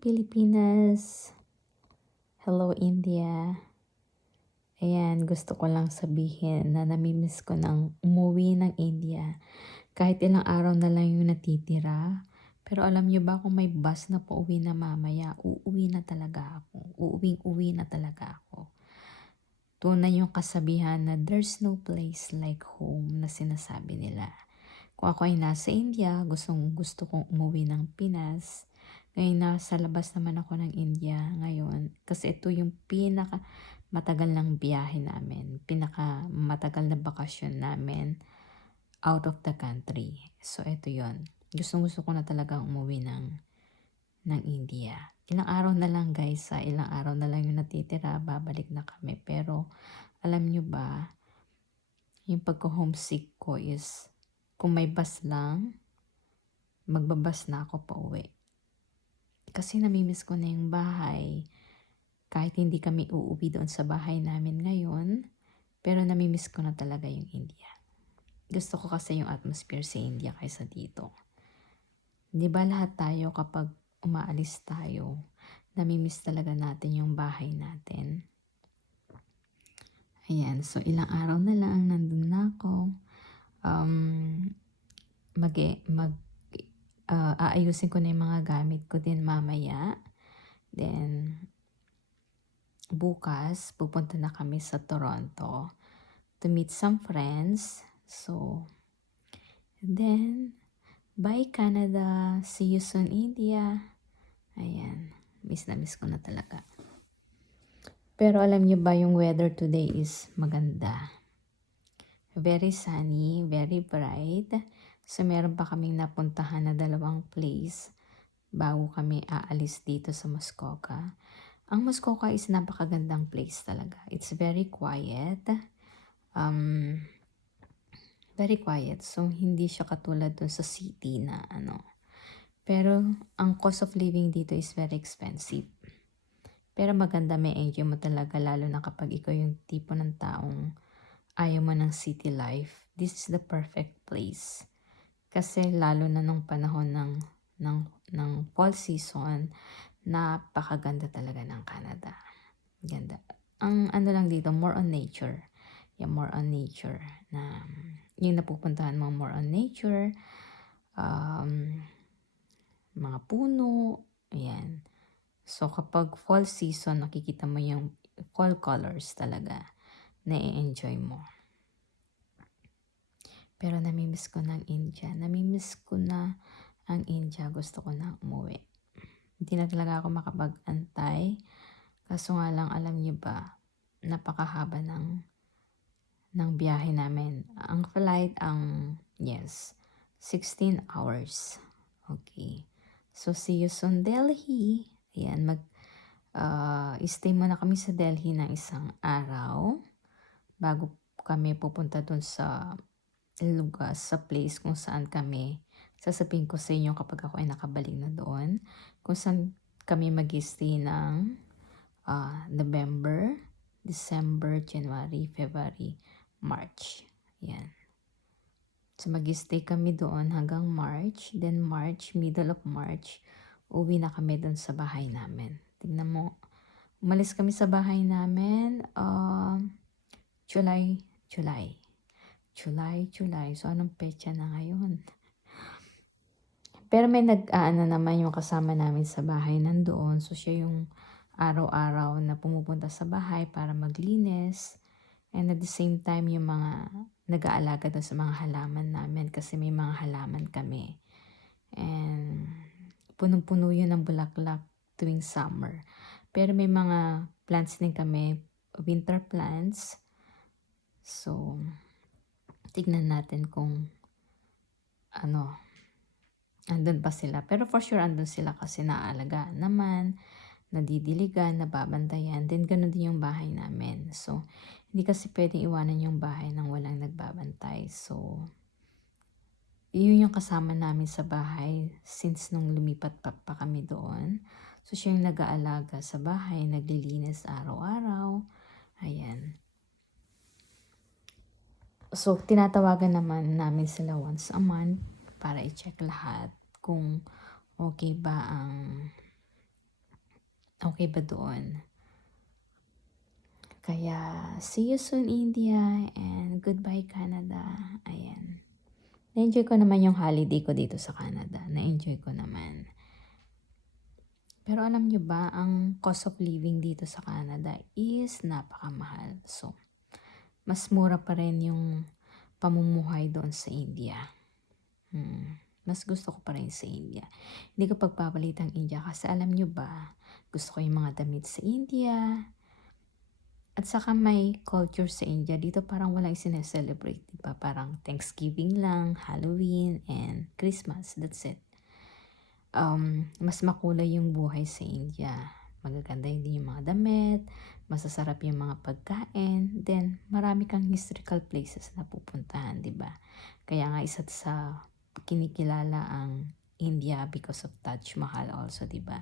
Pilipinas! Hello India! Ayan, gusto ko lang sabihin na namimiss ko ng umuwi ng India. Kahit ilang araw na lang yung natitira. Pero alam nyo ba kung may bus na pauwi na mamaya, uuwi na talaga ako. Uuwing-uwi na talaga ako. Tunay yung kasabihan na there's no place like home na sinasabi nila. Kung ako ay nasa India, gusto kong umuwi ng Pinas. Ngayon nasa labas naman ako ng India ngayon. Kasi ito yung pinaka matagal ng biyahe namin. Pinaka matagal na bakasyon namin out of the country. So ito yon. Gusto ko na talagang umuwi ng India. Ilang araw na lang guys, ilang araw na lang yung natitira, babalik na kami. Pero alam nyo ba, yung pagka-homesick ko is kung may bus lang, magbabas na ako pa uwi. Kasi namimiss ko na yung bahay. Kahit hindi kami uuwi doon sa bahay namin ngayon, pero namimiss ko na talaga yung India. Gusto ko kasi yung atmosphere sa India kaysa dito. Di ba lahat tayo kapag umaalis tayo, namimiss talaga natin yung bahay natin. Ayan, so ilang araw na lang nandun na ako. Aayusin ko na yung mga gamit ko din mamaya. Then, bukas, pupunta na kami sa Toronto to meet some friends. So, then, bye Canada. See you soon, India. Ayan, miss na miss ko na talaga. Pero alam niyo ba yung weather today is maganda. Very sunny, very bright. So, meron pa kaming napuntahan na dalawang place bago kami aalis dito sa Muskoka. Ang Muskoka is napakagandang place talaga. It's very quiet. Very quiet. So, hindi siya katulad dun sa city na ano. Pero, ang cost of living dito is very expensive. Pero maganda, may enjoy mo talaga lalo na kapag ikaw yung tipo ng taong ayaw mo ng city life. This is the perfect place. Kasi lalo na nung panahon ng fall season, napakaganda talaga ng Canada. Ganda. Ang ano lang dito, more on nature. Yeah, more on nature. Na, yung napupuntahan mo, more on nature. Mga puno. Ayan. So, kapag fall season, nakikita mo yung fall colors talaga. Na-enjoy mo. Pero namimiss ko ng India. Namimiss ko na ang India. Gusto ko na umuwi. Hindi na talaga ako makapag-antay. Kaso nga lang, alam niyo ba, napakahaba ng biyahe namin. Ang flight, yes, 16 hours. Okay. So, see you soon, Delhi. Ayan, stay muna kami sa Delhi ng isang araw bago kami pupunta dun sa lugar, sa place kung saan kami, sasabihin ko sa inyo kapag ako ay nakabalik na doon, kung saan kami mag-stay ng November, December, January, February, March. Yan. So mag-stay kami doon hanggang March, then March, middle of March, uwi na kami doon sa bahay namin. Tingnan mo, umalis kami sa bahay namin, July. So, anong petsa na ngayon? Pero may naman yung kasama namin sa bahay nandoon. So, siya yung araw-araw na pumupunta sa bahay para maglinis. And at the same time, yung mga nag-aalaga doon sa mga halaman namin kasi may mga halaman kami. And punong-puno yun ng bulaklak tuwing summer. Pero may mga plants din kami, winter plants. So, tignan natin kung andun pa sila. Pero for sure andun sila kasi naaalagaan naman, nadidiligan, nababantayan. Then ganun din yung bahay namin. So, hindi kasi pwedeng iwanan yung bahay nang walang nagbabantay. So, yun yung kasama namin sa bahay since nung lumipat pa kami doon. So, siya yung nag-aalaga sa bahay, naglilinis araw-araw. Ayan. So, tinatawagan naman namin sila once a month para i-check lahat kung okay ba Okay ba doon? Kaya see you soon India and goodbye Canada. Ayan. Na-enjoy ko naman yung holiday ko dito sa Canada. Na-enjoy ko naman. Pero alam nyo ba, ang cost of living dito sa Canada is napakamahal. So, mas mura pa rin yung pamumuhay doon sa India. Mas gusto ko pa rin sa India. Hindi ko pagpapalit ang India kasi alam nyo ba, gusto ko yung mga damit sa India. At saka may culture sa India. Dito parang walang sineselebrate, diba? Parang Thanksgiving lang, Halloween, and Christmas. That's it. Mas makulay yung buhay sa India. Magaganda din yung mga damit, masasarap yung mga pagkain, then marami kang historical places na pupuntahan, di ba? Kaya nga isa sa kinikilala ang India because of Taj Mahal also, di ba?